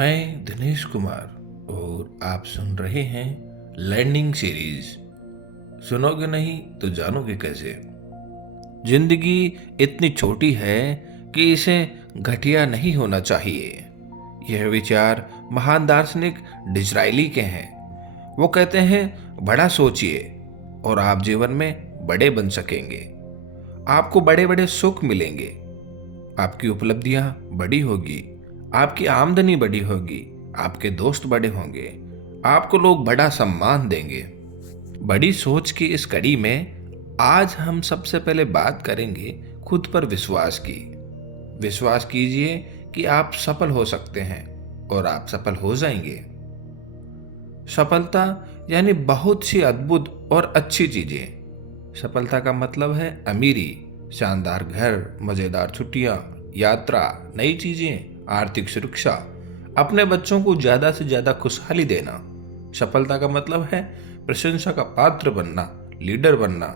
मैं दिनेश कुमार और आप सुन रहे हैं लर्निंग सीरीज। सुनोगे नहीं तो जानोगे कैसे। जिंदगी इतनी छोटी है कि इसे घटिया नहीं होना चाहिए। यह विचार महान दार्शनिक डिज़रायली के हैं। वो कहते हैं बड़ा सोचिए और आप जीवन में बड़े बन सकेंगे। आपको बड़े बड़े सुख मिलेंगे, आपकी उपलब्धियां बड़ी होगी, आपकी आमदनी बड़ी होगी, आपके दोस्त बड़े होंगे, आपको लोग बड़ा सम्मान देंगे। बड़ी सोच की इस कड़ी में आज हम सबसे पहले बात करेंगे खुद पर विश्वास की। विश्वास कीजिए कि आप सफल हो सकते हैं और आप सफल हो जाएंगे। सफलता यानी बहुत सी अद्भुत और अच्छी चीजें। सफलता का मतलब है अमीरी, शानदार घर, मजेदार छुट्टियां, यात्रा, नई चीजें, आर्थिक सुरक्षा, अपने बच्चों को ज्यादा से ज्यादा खुशहाली देना। सफलता का मतलब है प्रशंसा का पात्र बनना, लीडर बनना,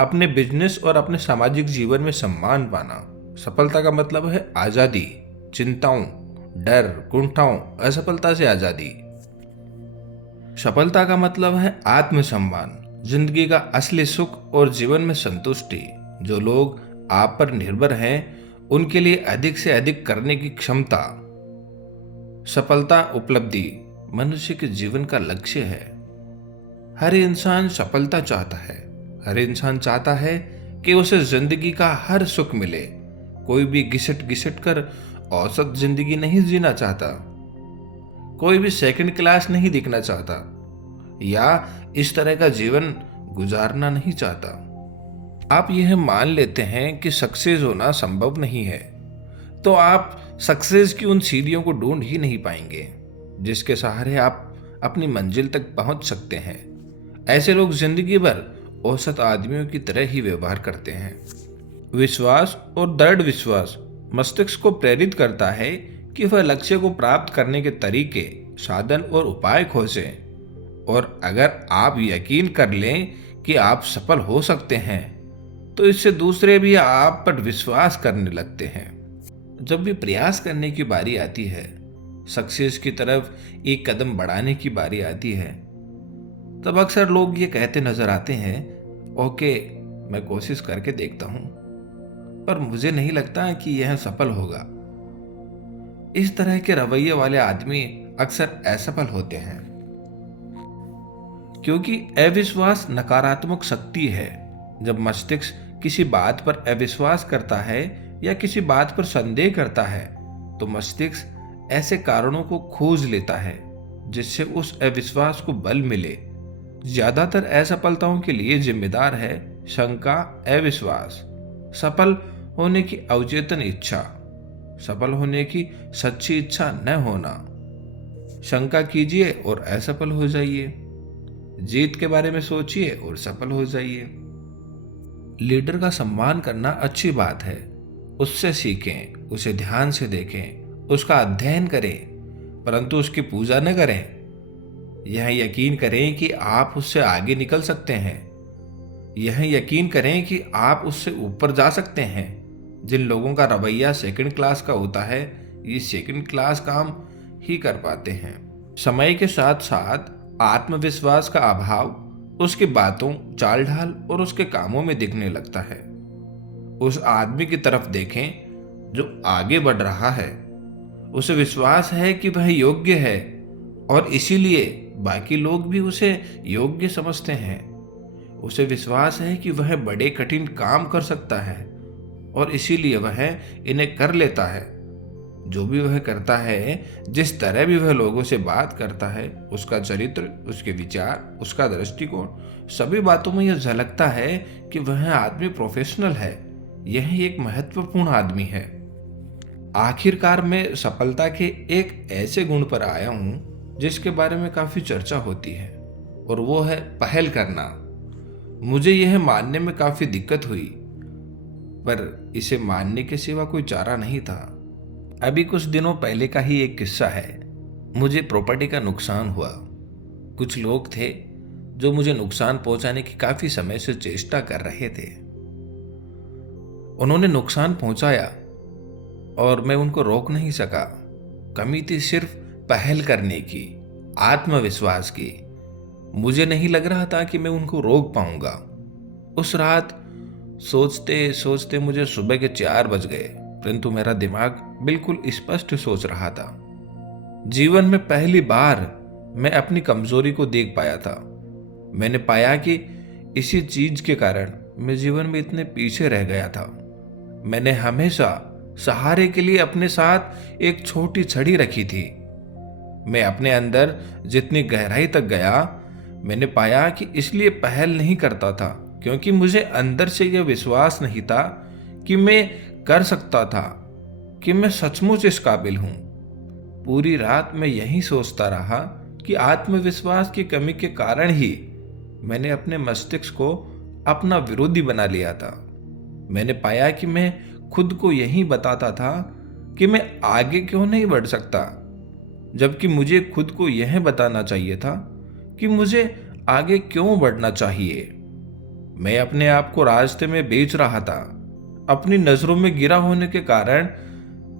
अपने बिजनेस और अपने सामाजिक जीवन में सम्मान पाना। सफलता का मतलब है आजादी, चिंताओं, डर, कुंठाओं, असफलता से आजादी। सफलता का मतलब है आत्मसम्मान, जिंदगी का असली सुख और जीवन में संतुष्टि। जो लोग आप पर निर्भर हैं उनके लिए अधिक से अधिक करने की क्षमता। सफलता उपलब्धि मनुष्य के जीवन का लक्ष्य है। हर इंसान सफलता चाहता है। हर इंसान चाहता है कि उसे जिंदगी का हर सुख मिले। कोई भी घिसट घिसट कर औसत जिंदगी नहीं जीना चाहता। कोई भी सेकंड क्लास नहीं दिखना चाहता या इस तरह का जीवन गुजारना नहीं चाहता। आप यह मान लेते हैं कि सक्सेस होना संभव नहीं है तो आप सक्सेस की उन सीढ़ियों को ढूंढ ही नहीं पाएंगे जिसके सहारे आप अपनी मंजिल तक पहुंच सकते हैं। ऐसे लोग जिंदगी भर औसत आदमियों की तरह ही व्यवहार करते हैं। विश्वास और दृढ़ विश्वास मस्तिष्क को प्रेरित करता है कि वह लक्ष्य को प्राप्त करने के तरीके, साधन और उपाय खोजें। और अगर आप यकीन कर लें कि आप सफल हो सकते हैं तो इससे दूसरे भी आप पर विश्वास करने लगते हैं। जब भी प्रयास करने की बारी आती है, सक्सेस की तरफ एक कदम बढ़ाने की बारी आती है, तब अक्सर लोग ये कहते नजर आते हैं, ओके मैं कोशिश करके देखता हूं पर मुझे नहीं लगता कि यह सफल होगा। इस तरह के रवैये वाले आदमी अक्सर असफल होते हैं क्योंकि अविश्वास नकारात्मक शक्ति है। जब मस्तिष्क किसी बात पर अविश्वास करता है या किसी बात पर संदेह करता है तो मस्तिष्क ऐसे कारणों को खोज लेता है जिससे उस अविश्वास को बल मिले। ज्यादातर असफलताओं के लिए जिम्मेदार है शंका, अविश्वास, सफल होने की अवचेतन इच्छा, सफल होने की सच्ची इच्छा न होना। शंका कीजिए और असफल हो जाइए, जीत के बारे में सोचिए और सफल हो जाइए। लीडर का सम्मान करना अच्छी बात है। उससे सीखें, उसे ध्यान से देखें, उसका अध्ययन करें, परंतु उसकी पूजा न करें। यह यकीन करें कि आप उससे आगे निकल सकते हैं। यह यकीन करें कि आप उससे ऊपर जा सकते हैं। जिन लोगों का रवैया सेकंड क्लास का होता है ये सेकंड क्लास काम ही कर पाते हैं। समय के साथ साथ आत्मविश्वास का अभाव उसकी बातों, चाल ढाल और उसके कामों में दिखने लगता है। उस आदमी की तरफ देखें जो आगे बढ़ रहा है। उसे विश्वास है कि वह योग्य है और इसीलिए बाकी लोग भी उसे योग्य समझते हैं। उसे विश्वास है कि वह बड़े कठिन काम कर सकता है और इसीलिए वह इन्हें कर लेता है। जो भी वह करता है, जिस तरह भी वह लोगों से बात करता है, उसका चरित्र, उसके विचार, उसका दृष्टिकोण, सभी बातों में यह झलकता है कि वह आदमी प्रोफेशनल है। यह एक महत्वपूर्ण आदमी है। आखिरकार मैं सफलता के एक ऐसे गुण पर आया हूं जिसके बारे में काफी चर्चा होती है और वो है पहल करना। मुझे यह मानने में काफी दिक्कत हुई पर इसे मानने के सिवा कोई चारा नहीं था। अभी कुछ दिनों पहले का ही एक किस्सा है। मुझे प्रॉपर्टी का नुकसान हुआ। कुछ लोग थे जो मुझे नुकसान पहुंचाने की काफी समय से चेष्टा कर रहे थे। उन्होंने नुकसान पहुंचाया और मैं उनको रोक नहीं सका। कमी थी सिर्फ पहल करने की, आत्मविश्वास की। मुझे नहीं लग रहा था कि मैं उनको रोक पाऊंगा। उस रात सोचते सोचते मुझे सुबह के 4 बज गए, परंतु मेरा दिमाग बिल्कुल स्पष्ट सोच रहा था। जीवन में पहली बार मैं अपनी कमजोरी को देख पाया था। मैंने पाया कि इसी चीज के कारण मैं जीवन में इतने पीछे रह गया था। मैंने हमेशा सहारे के लिए अपने साथ एक छोटी छड़ी रखी थी। मैं अपने अंदर जितनी गहराई तक गया, मैंने पाया कि इसलिए पहल नहीं करता था क्योंकि मुझे अंदर से यह विश्वास नहीं था कि मैं कर सकता था, कि मैं सचमुच इस काबिल हूं। पूरी रात मैं यही सोचता रहा कि आत्मविश्वास की कमी के कारण ही मैंने अपने मस्तिष्क को अपना विरोधी बना लिया था। मैंने पाया कि मैं खुद को यही बताता था कि मैं आगे क्यों नहीं बढ़ सकता, जबकि मुझे खुद को यह बताना चाहिए था कि मुझे आगे क्यों बढ़ना चाहिए। मैं अपने आप को रास्ते में बेच रहा था। अपनी नजरों में गिरा होने के कारण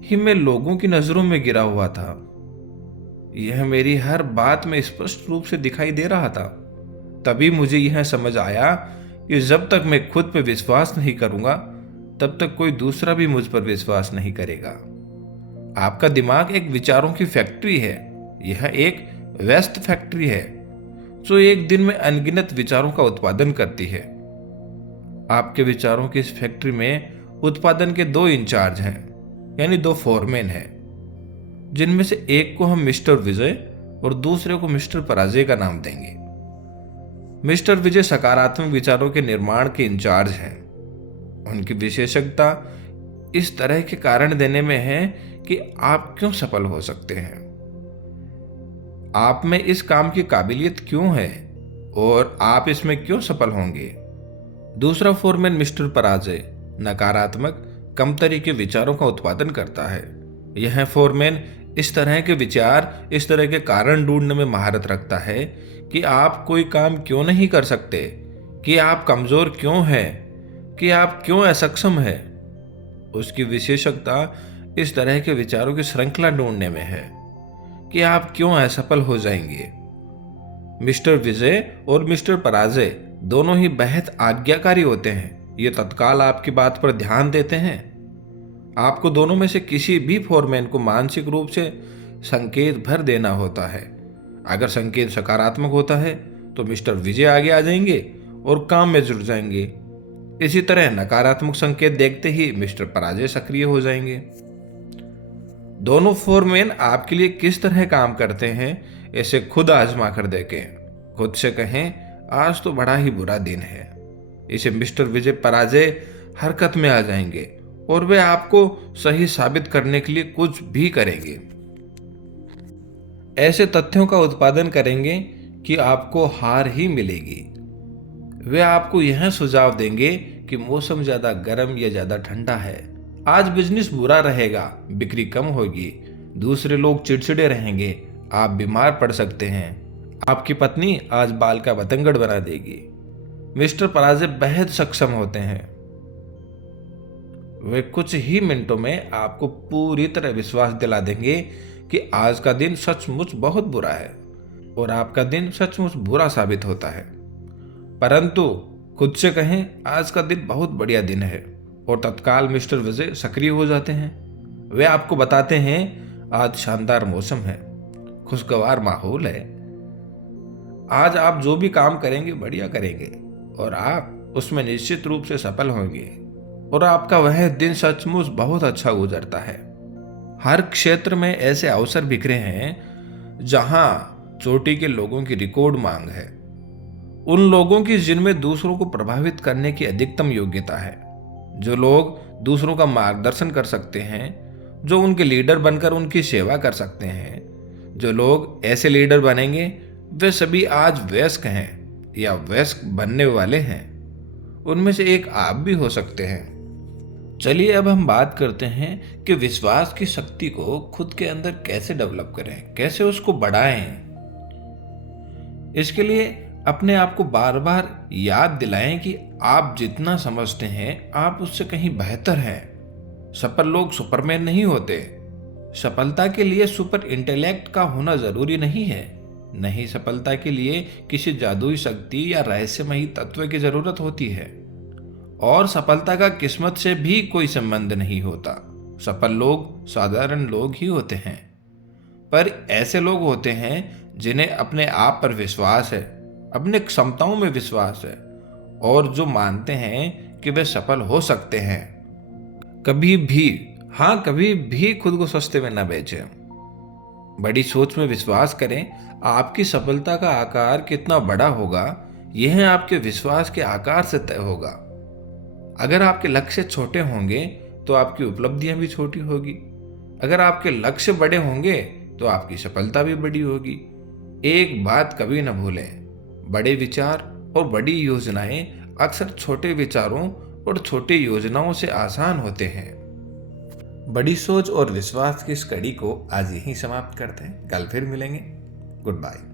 ही मैं लोगों की नजरों में गिरा हुआ था। यह मेरी हर बात में स्पष्ट रूप से दिखाई दे रहा था। तभी मुझे यह समझ आया कि जब तक मैं खुद पर विश्वास नहीं करूंगा, तब तक कोई दूसरा भी मुझ पर विश्वास नहीं करेगा। आपका दिमाग एक विचारों की फैक्ट्री है। यह एक व्यस्त फैक्ट्री है जो एक दिन में अनगिनत विचारों का उत्पादन करती है। आपके विचारों की इस फैक्ट्री में उत्पादन के 2 इंचार्ज हैं, यानी 2 फोरमैन हैं, जिनमें से एक को हम मिस्टर विजय और दूसरे को मिस्टर पराजय का नाम देंगे। मिस्टर विजय सकारात्मक विचारों के निर्माण के इंचार्ज हैं। उनकी विशेषज्ञता इस तरह के कारण देने में है कि आप क्यों सफल हो सकते हैं, आप में इस काम की काबिलियत क्यों है और आप इसमें क्यों सफल होंगे। दूसरा फोरमैन मिस्टर पराजय नकारात्मक कम तरह के विचारों का उत्पादन करता है। यह फोरमैन इस तरह के विचार, इस तरह के कारण ढूंढने में महारत रखता है कि आप कोई काम क्यों नहीं कर सकते, कि आप कमजोर क्यों हैं, कि आप क्यों असक्षम हैं। उसकी विशेषज्ञता इस तरह के विचारों की श्रृंखला ढूंढने में है कि आप क्यों असफल हो जाएंगे। मिस्टर विजय और मिस्टर पराजय दोनों ही बेहद आज्ञाकारी होते हैं। ये तत्काल आपकी बात पर ध्यान देते हैं। आपको दोनों में से किसी भी फोरमैन को मानसिक रूप से संकेत भर देना होता है। अगर संकेत सकारात्मक होता है तो मिस्टर विजय आगे आ जाएंगे और काम में जुट जाएंगे। इसी तरह नकारात्मक संकेत देखते ही मिस्टर पराजय सक्रिय हो जाएंगे। दोनों फोरमैन आपके लिए किस तरह काम करते हैं, इसे खुद आजमा कर देखें। खुद से कहें, आज तो बड़ा ही बुरा दिन है। इसे मिस्टर विजय पराजय हरकत में आ जाएंगे और वे आपको सही साबित करने के लिए कुछ भी करेंगे। ऐसे तथ्यों का उत्पादन करेंगे कि आपको हार ही मिलेगी। वे आपको यह सुझाव देंगे कि मौसम ज्यादा गर्म या ज्यादा ठंडा है, आज बिजनेस बुरा रहेगा, बिक्री कम होगी, दूसरे लोग चिड़चिड़े रहेंगे, आप बीमार पड़ सकते हैं, आपकी पत्नी आज बाल का बतंगड़ बना देगी। मिस्टर पराजय बेहद सक्षम होते हैं। वे कुछ ही मिनटों में आपको पूरी तरह विश्वास दिला देंगे कि आज का दिन सचमुच बहुत बुरा है और आपका दिन सचमुच बुरा साबित होता है। परंतु खुद से कहें, आज का दिन बहुत बढ़िया दिन है, और तत्काल मिस्टर विजय सक्रिय हो जाते हैं। वे आपको बताते हैं, आज शानदार मौसम है, खुशगवार माहौल है, आज आप जो भी काम करेंगे बढ़िया करेंगे और आप उसमें निश्चित रूप से सफल होंगे और आपका वह दिन सचमुच बहुत अच्छा गुजरता है। हर क्षेत्र में ऐसे अवसर बिखरे हैं जहां चोटी के लोगों की रिकॉर्ड मांग है, उन लोगों की जिनमें दूसरों को प्रभावित करने की अधिकतम योग्यता है, जो लोग दूसरों का मार्गदर्शन कर सकते हैं, जो उनके लीडर बनकर उनकी सेवा कर सकते हैं। जो लोग ऐसे लीडर बनेंगे वे सभी आज वयस्क हैं या वयस्क बनने वाले हैं। उनमें से एक आप भी हो सकते हैं। चलिए अब हम बात करते हैं कि विश्वास की शक्ति को खुद के अंदर कैसे डेवलप करें, कैसे उसको बढ़ाएं। इसके लिए अपने आप को बार बार याद दिलाएं कि आप जितना समझते हैं आप उससे कहीं बेहतर हैं। सफल लोग सुपरमैन नहीं होते, सफलता के लिए सुपर इंटेलेक्ट का होना जरूरी नहीं है। नहीं, सफलता के लिए किसी जादुई शक्ति या रहस्यमयी तत्व की जरूरत होती है। और सफलता का किस्मत से भी कोई संबंध नहीं होता। सफल लोग साधारण लोग ही होते हैं, पर ऐसे लोग होते हैं जिन्हें अपने आप पर विश्वास है, अपने क्षमताओं में विश्वास है, और जो मानते हैं कि वे सफल हो सकते हैं। कभी भी, हाँ कभी भी खुद को सस्ते में न बेचें। बड़ी सोच में विश्वास करें। आपकी सफलता का आकार कितना बड़ा होगा, यह आपके विश्वास के आकार से तय होगा। अगर आपके लक्ष्य छोटे होंगे तो आपकी उपलब्धियां भी छोटी होगी। अगर आपके लक्ष्य बड़े होंगे तो आपकी सफलता भी बड़ी होगी। एक बात कभी न भूलें, बड़े विचार और बड़ी योजनाएं अक्सर छोटे विचारों और छोटी योजनाओं से आसान होते हैं। बड़ी सोच और विश्वास की इस कड़ी को आज यहीं समाप्त करते हैं। कल फिर मिलेंगे। Good bye.